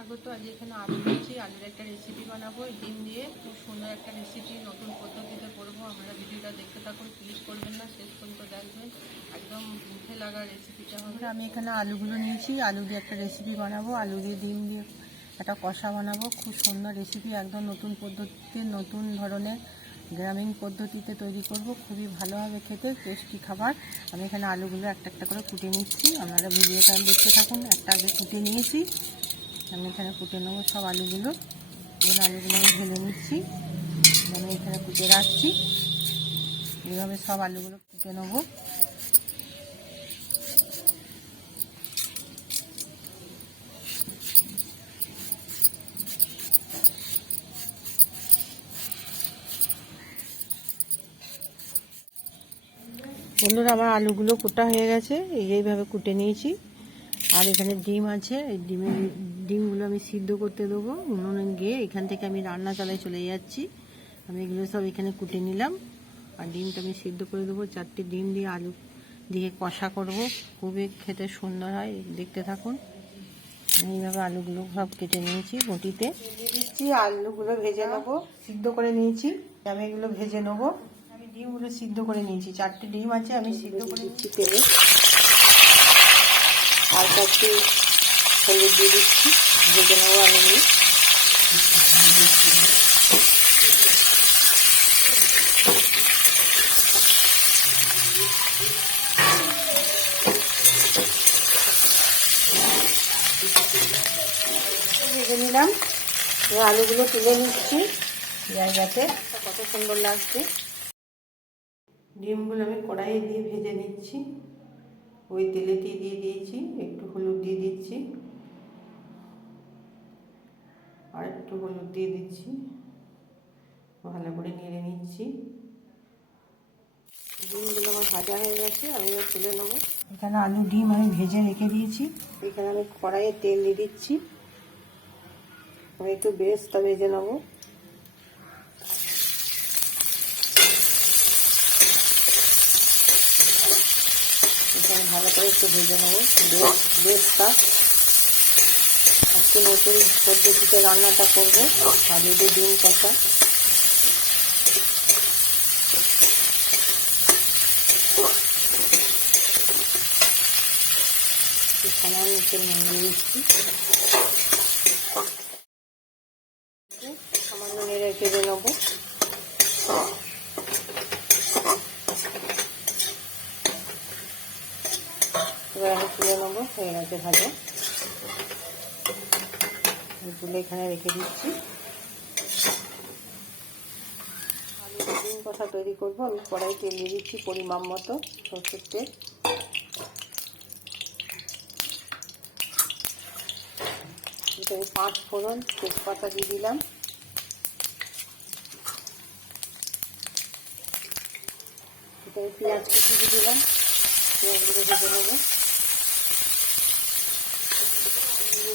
স্বাগত। আজ এখানে আলু দিচ্ছি আলুর একটা রেসিপি বানাবো। ডিম দিয়ে খুব সুন্দর একটা রেসিপি নতুন পদ্ধতিতে করব। আপনারা ভিডিওটা দেখতে থাকুন প্লিজ করবেন না, শেষ পর্যন্ত দেখবেন। একদম মুখে লাগা রেসিপিটা হবে। আমি এখানে আলুগুলো নিয়েছি। আলু দিয়ে একটা রেসিপি বানাবো। আলু দিয়ে ডিম দিয়ে একটা কষা বানাবো। খুব সুন্দর রেসিপি একদম নতুন পদ্ধতিতে, নতুন ধরনের গ্রামীণ পদ্ধতিতে তৈরি করব। খুবই ভালোভাবে খেতে, টেস্টি খাবার। আমি এখানে আলুগুলো একটা একটা করে কুটে নিচ্ছি। আপনারা ভিডিওটা দেখতে থাকুন। একটা আগে কুটে নিয়েছি। আমি এখানে কুটে নেব সব আলুগুলো। এখানে আলুগুলো আমি ঢেলে নিচ্ছি। আমি এখানে কুটে রাখছি। এইভাবে সব আলুগুলো কুটে নেব। বন্ধুরা, আমার আলুগুলো কোটা হয়ে গেছে। এই এইভাবে কুটে নিয়েছি। আর এখানে ডিম আছে এই ডিমের ডিমগুলো আমি সিদ্ধ করতে দেবো। উনুনে গিয়ে এখান থেকে আমি রান্না চালায় চলে যাচ্ছি। আমি এগুলো সব এখানে কুটে নিলাম। আর ডিমটা আমি সিদ্ধ করে দেবো। চারটে ডিম দিয়ে আলু দিয়ে কষা করব। খুবই খেতে সুন্দর হয় দেখতে থাকুন। আমি এইভাবে আলুগুলো সব কেটে নিয়েছি বটিতে। দিচ্ছি আলুগুলো ভেজে নেব সিদ্ধ করে নিয়েছি। আমি এগুলো ভেজে নেব। আমি ডিমগুলো সিদ্ধ করে নিয়েছি। চারটে ডিম আছে আমি সিদ্ধ করে নিচ্ছি তেলে। আর একটু হলুদ দিয়ে দিচ্ছি, ভেজে নেব আলুগুলো ভেজে নিলাম। আলুগুলো তুলে নিচ্ছি জায়গাতে। কত সুন্দর লাগছে। ডিমগুলো আমি কড়াইয়ে দিয়ে ভেজে নিচ্ছি। ওই তেলেটি দিয়ে দিয়েছি, একটু হলুদ দিয়ে দিচ্ছি। আর একটু হলুদ দিয়ে দিচ্ছি। ভালো করে নেড়ে নিচ্ছি। ডিমগুলো আমার ভাজা হয়ে গেছে, আমি এবার তুলে নেব। এখানে আলু, ডিম আমি ভেজে রেখে দিয়েছি। এখানে আমি কড়াইয়ে তেল দিয়ে দিচ্ছি। আমি একটু বেশটা ভেজে নেব। ভালো করে একটু ভেজে নেব। বেশ বেশটা একটু নতুন পদ্ধতিতে রান্নাটা করব। আলু ডিম কষা। সামান্য একটু নুন দিয়ে দিচ্ছি সামান্য নেড়ে ভেজে নেব এবার আমি তুলে নেব হয়ে গেছে ভাজা তুলে এখানে রেখে দিচ্ছি। আলু ডিম তৈরি করব। আমি কড়াই তেল দিয়ে দিচ্ছি পরিমাণ মতো সরষের তেল। আমি পাঁচ ফোড়ন তেজপাতা দিয়ে দিলাম। আমি পেঁয়াজ কুচি দিয়ে দিলাম। পেঁয়াজগুলো ভেজে নেব।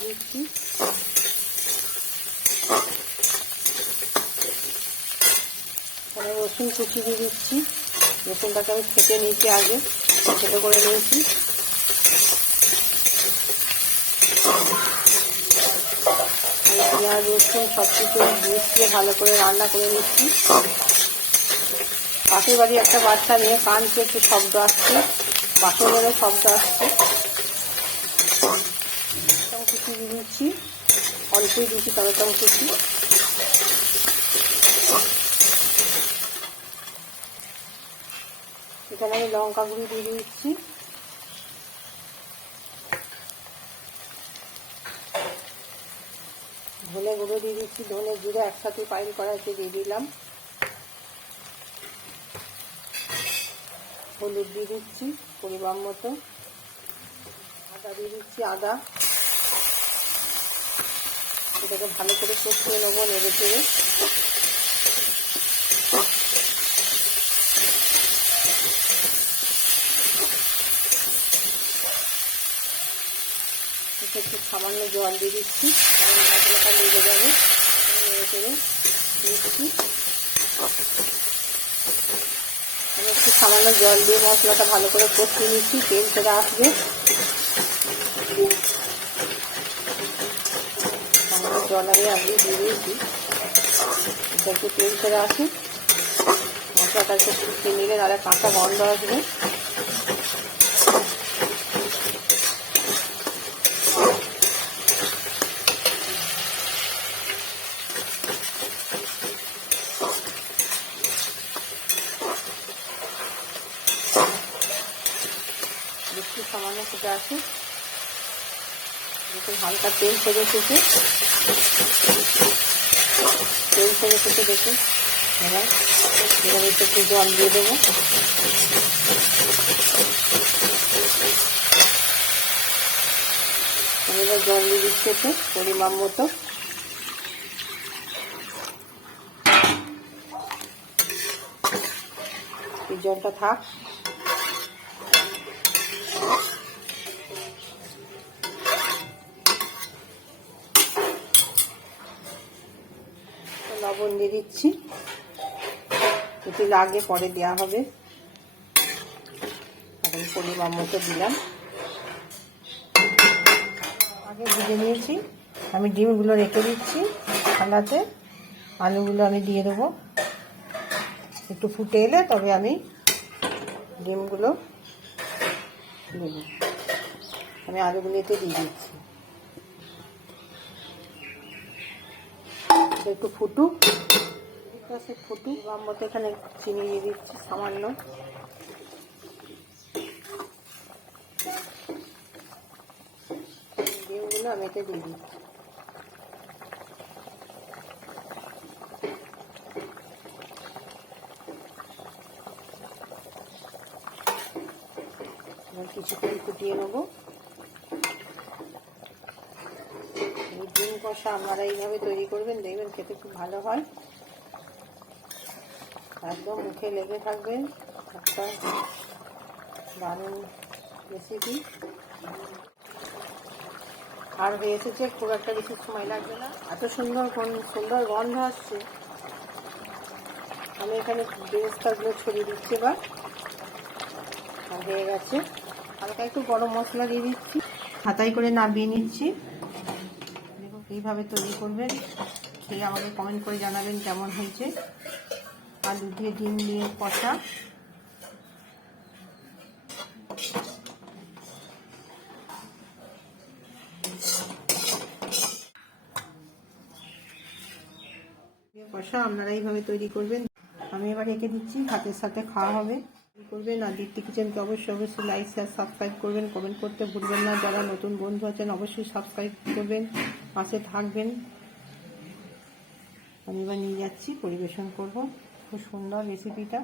দিচ্ছি এখানে রসুন কুচি দিয়ে দিচ্ছি। রসুনটাকে আমি খেতে নিয়েছি আগে ছোটো করে নিয়েছি। পেঁয়াজ, রসুন সব কিছু মিশিয়ে ভালো করে রান্না করে নিচ্ছি। পাশের বাড়ি একটা বাচ্চা নিয়ে কানছে একটু শব্দ আসছে। বাসনেরও শব্দ আসছে। কুচি দিচ্ছি। অল্পই দিচ্ছি টমেটো কুচি। এখানে আমি লঙ্কা গুঁড়ি দিয়ে দিচ্ছি। ধনে গুঁড়ো দিয়ে দিচ্ছি, ধনে জিরে একসাথে পাইল কড়াইতে দিয়ে দিলাম। হলুদ দিয়ে দিচ্ছি, পরিমাণ মতো। আদা দিয়ে দিচ্ছি, আদা। এটাকে ভালো করে কষিয়ে নেব নেড়ে চেড়ে একটু সামান্য জল দিয়ে দিচ্ছি। কারণ মশলাটা লেগে যাবে। দিচ্ছি আমি একটু সামান্য জল দিয়ে মশলাটা ভালো করে কষিয়ে নিচ্ছি। তেল ছেড়ে আসবে। জল আমি আগে দিয়ে দিয়েছি। একটু তেল ছেড়ে আসি মশলাটা একটু নিলে নাহলে কাঁচা গন্ধ আসবে একটু সামান্য ফুটে দেখুন হালকা তেল ছেড়ে এসেছে তেল ছেড়ে এসেছে দেখুন এবার একটু জল দিয়ে দেবো। এবার জল দিয়ে দিচ্ছি একটু পরিমাণ মতো। জলটা থাক লবণ দিয়ে দিচ্ছি। একটু লাগে পরে দেওয়া হবে। এখন পরিমাণ মতো দিলাম। আগে ভেজে নিয়েছি। আমি ডিমগুলো রেখে দিচ্ছি ঠান্ডাতে আলুগুলো আমি দিয়ে দেবো। একটু ফুটে এলে তবে আমি ডিমগুলো দেবো। আমি আলুগুলো এতে দিয়ে দিচ্ছি। একটু ফুটুক। সে ফুটুক আমার মতো এখানে চিনি দিয়ে দিচ্ছি, সামান্য। ডিমগুলো আমি এতে দিয়ে দিচ্ছি। কিছুক্ষণ ফুটিয়ে নেব। ডিম কষা আপনারা এইভাবে তৈরি করবেন, দেখবেন খেতে খুব ভালো হয়। একদম মুখে লেগে থাকবেন একটা দারুণ রেসিপি আর হয়ে এসেছে, খুব একটা বেশি সময় লাগবে না। এত সুন্দর সুন্দর গন্ধ আসছে। আমি এখানে বেরেস্তাগুলো ছড়িয়ে দিচ্ছি এবার। আর হয়ে গেছে। হালকা একটু গরম মশলা দিয়ে দিচ্ছি। হাতাই করে নামিয়ে নিচ্ছি। এইভাবে তৈরি করবেন। খেয়ে আমাকে কমেন্ট করে জানাবেন কেমন হয়েছে। আলু দিয়ে ডিম দিয়ে কষা কষা, আপনারা এইভাবে তৈরি করবেন। আমি এবার রেখে দিচ্ছি, ভাতের সাথে খাওয়া হবে। করবেন আর দীপ্তি কিচেনকে অবশ্যই অবশ্যই লাইক শেয়ার সাবস্ক্রাইব করবেন। কমেন্ট করতে ভুলবেন না। যারা নতুন বন্ধু আছেন, অবশ্যই সাবস্ক্রাইব করবেন। পাশে থাকবেন। আমি এবার নিয়ে যাচ্ছি, পরিবেশন করব। খুব সুন্দর রেসিপিটা